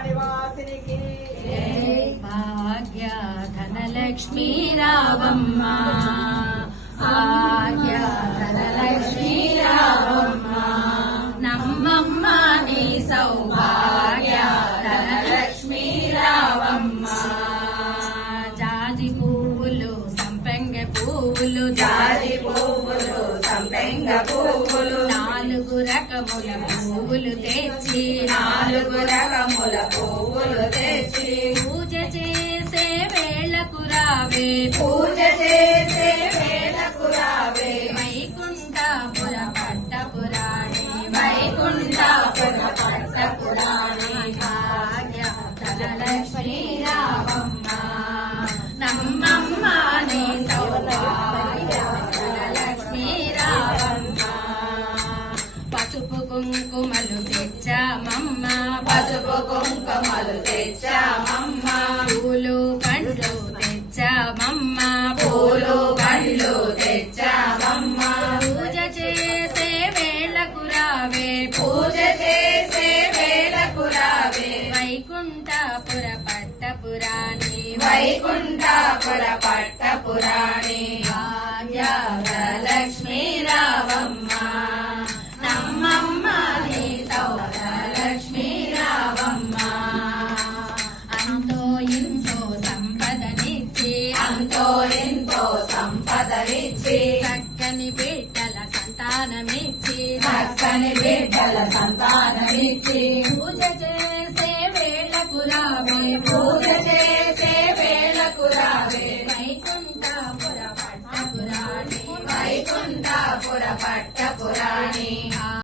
పనివాసినికి భాగ్య ధనలక్ష్మీ రావమ్మ భాగ్య ధనలక్ష్మీ రావమ్మ నమ్మమ్మ నీ సౌభాగ్య ధనలక్ష్మీ రావమ్మ జాజి పువ్వులు సంపెంగ పువ్వులు జాజి పువ్వులు సంపెంగ పువ్వులు 4 రకముల పువ్వులు తెచ్చి 4 రకముల పువ్వులు తెచ్చి పూజ చేసే వేళకు రావే పూజ చేసే వేళకు రావే వైకుంఠపుర పట్టపురాణి వైకుంఠపుర పట్టపురాణి భాగ్య ధనలక్ష్మీ రావమ్మ నమ్మమ్మ నీ సౌభాగ్య ధనలక్ష్మీ రావమ్మ పసుపు కుంకుమలు తెచ్చామమ్మ పసుపు కుంకుమలు తెచ్చామమ్మ పూలు పండ్లు తెచ్చామమ్మ పూలు పండ్లు తెచ్చామమ్మ పూజ చేసే వేళకు రావే పూజ చేసే వేళకు రావే వైకుంఠపుర పట్టపురాణి వైకుంఠపుర పట్టపురాణి భాగ్యలక్ష్మీ రావమ్మ నమ్మమ్మ నీ సౌభాగ్యలక్ష్మీ రావమ్మ అంతో ఇంతో సంపదనిచ్చి అంతో ఎంతో సంపదనిచ్చి చక్కని బిడ్డల సంతానమిచ్చి చక్కని బిడ్డల సంతానమిచ్చి